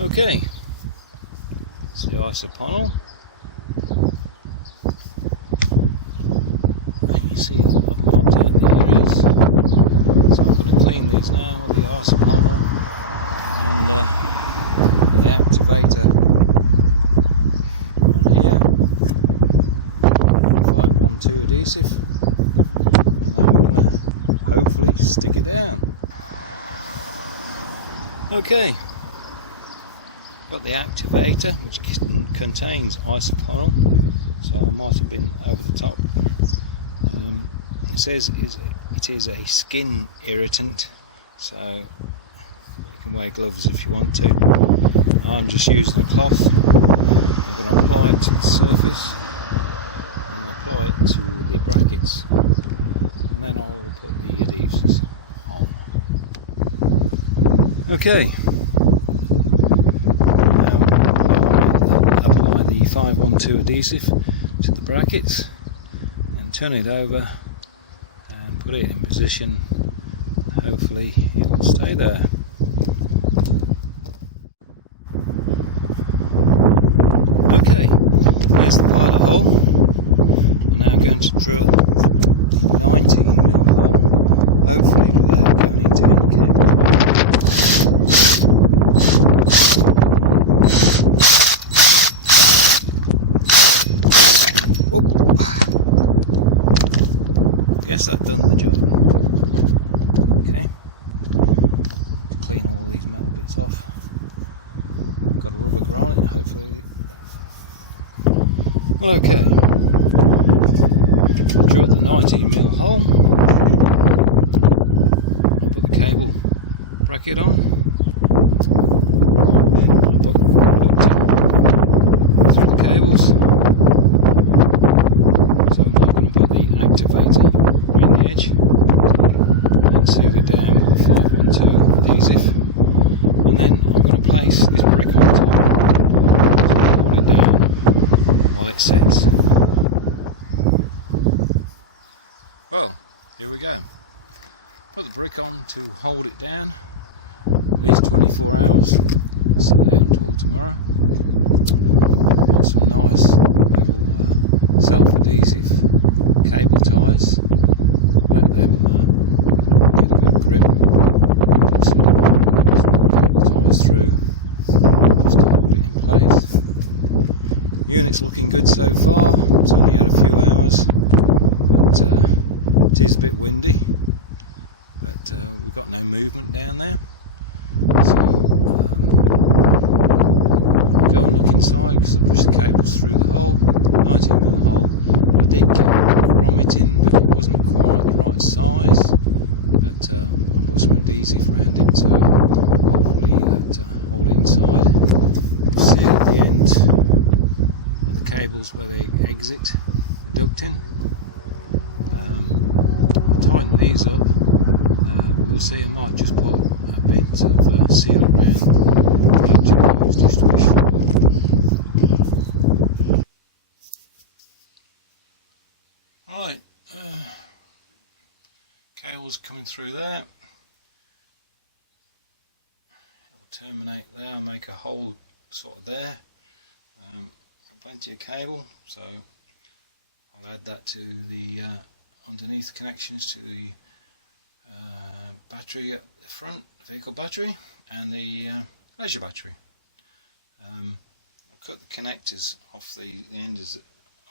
Okay, so that's the panel. You see I've marked out the areas. So I'm going to clean these now with the ice panel and the activator on here. 512 adhesive. I'm going to hopefully stick it down. Okay. Got the activator, which contains isoponyl, so I might have been over the top. It says it is a skin irritant, so you can wear gloves if you want to. I'm just using a cloth. I'm going to apply it to the surface and apply it to the brackets, and then I'll put the adhesives on. Okay. 512 adhesive to the brackets and turn it over and put it in position. Hopefully it'll stay there. Okay, here's the pilot hole. I'm now going to drill 19mm hole, hopefully without going into any cable. That done the job. Okay. Clean all these metal bits off. Got a rubber on it, hopefully. Okay. Drill the 19mm hole. I'll put the cable bracket on. Then I'll put the through the cables. So I'm now going to put the activator around the edge and sew it down with 512 adhesive, and then I'm going to place this brick on top to hold it down while it sets. Well, here we go. Put the brick on to hold it down at least 24 hours. Sit it out until tomorrow. Got some nice little self-adhesive cable ties. Let them get a good grip. Put some cable ties through just to hold it in place. Unit's looking good so far. It's only had a few hours, but it is a bit windy. But we've got no movement down there. So I'll go and look inside because I pushed the cables through the hole, 19mm hole. I did get grommet in, but it wasn't quite the right size. But I'll put some adhesive around it so hopefully that all inside. You'll see at the end the cables where they exit the ducting. I'll tighten these up. We'll see, I might just put a bit of seal around the battery coils just to be sure. Right, cables coming through there. Terminate there, make a hole sort of there. Plenty of cable, so I'll add that to the underneath connections to the battery at the front, the vehicle battery, and the leisure battery. I'll cut the connectors off the ends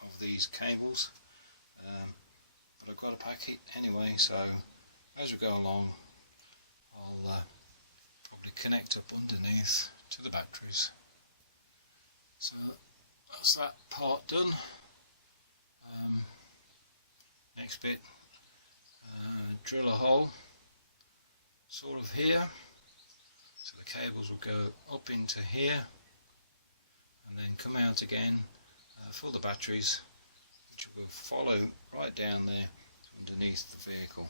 of these cables, but I've got a packet anyway, so as we go along I'll probably connect up underneath to the batteries. So that's that part done. Next bit, drill a hole sort of here, So the cables will go up into here and then come out again for the batteries, which will follow right down there underneath the vehicle.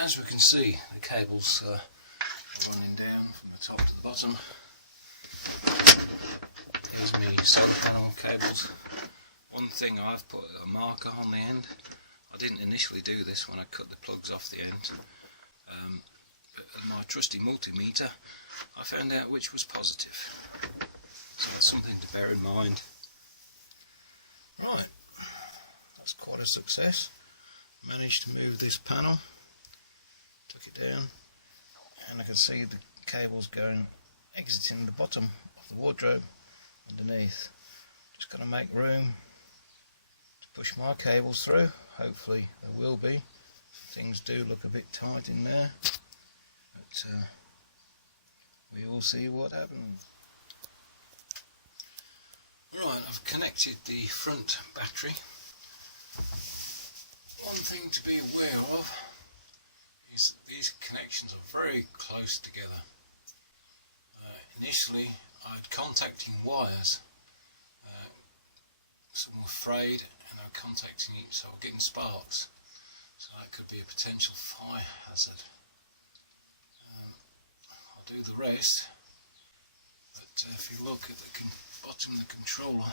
As we can see, the cables are running down from the top to the bottom. These are my solar panel cables. One thing, I've put a marker on the end. I didn't initially do this when I cut the plugs off the end, but at my trusty multimeter I found out which was positive, so that's something to bear in mind. Right, that's quite a success. Managed to move this panel, took it down, and I can see the cables exiting the bottom of the wardrobe underneath. Just going to make room to push my cables through. Hopefully there will be. Things do look a bit tight in there, but we will see what happens. Right, I've connected the front battery. One thing to be aware of is that these connections are very close together. Initially I had contacting wires, some were frayed and they were contacting each, so we're getting sparks, so that could be a potential fire hazard. I'll do the rest, but if you look at the bottom of the controller,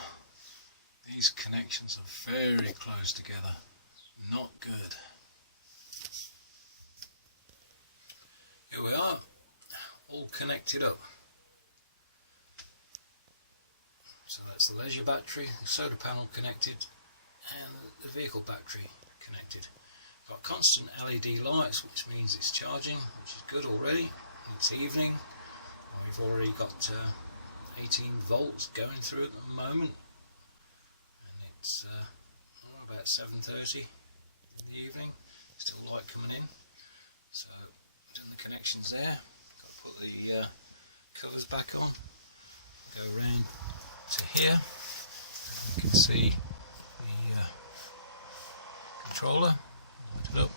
these connections are very close together, not good. Here we are, all connected up. So that's the leisure battery, the solar panel connected, and the vehicle battery connected. Got constant LED lights, which means it's charging, which is good already. It's evening. We've already got 18 volts going through at the moment, and it's about 7:30 in the evening. Still light coming in. So done the connections there. Got to put the covers back on. Go around to here. You can see the controller. Light it up.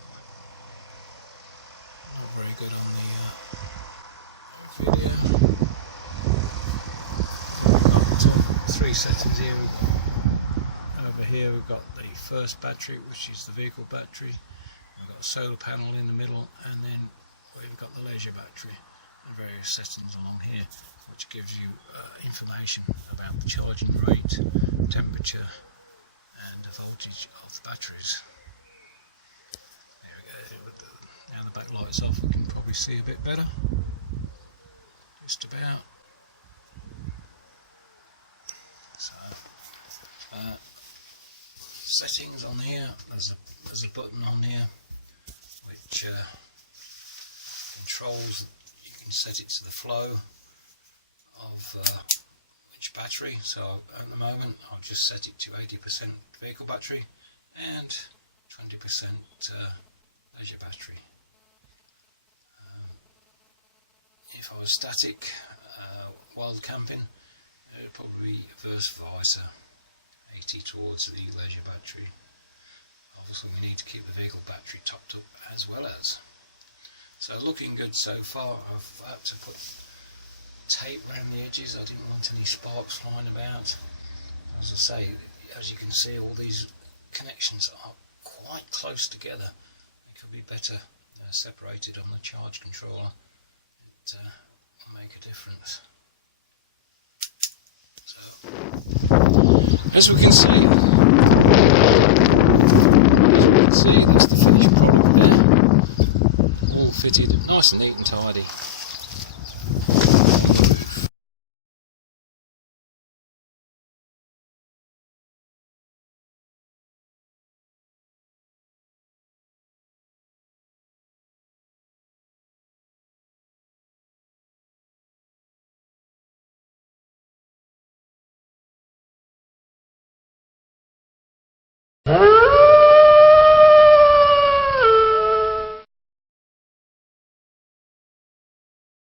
Not very good on the video. Got 3 settings here. Over here we've got the first battery, which is the vehicle battery. We've got a solar panel in the middle, and then we've got the leisure battery and various settings along here, which gives you information about the charging rate, temperature, and the voltage of the batteries. There we go. Now the back light's off, we can probably see a bit better. Just about. So, settings on here. There's a button on here which controls. You can set it to the flow of which battery. So at the moment I'll just set it to 80% vehicle battery and 20% leisure battery. If I was static while camping, it would probably be vice versa, 80 towards the leisure battery. Obviously we need to keep the vehicle battery topped up as well as. So looking good so far. I've had to put tape around the edges. I didn't want any sparks flying about. As I say, as you can see, all these connections are quite close together. They could be better separated on the charge controller. It will make a difference. So, as we can see, that's the finished product there. All fitted, nice and neat and tidy.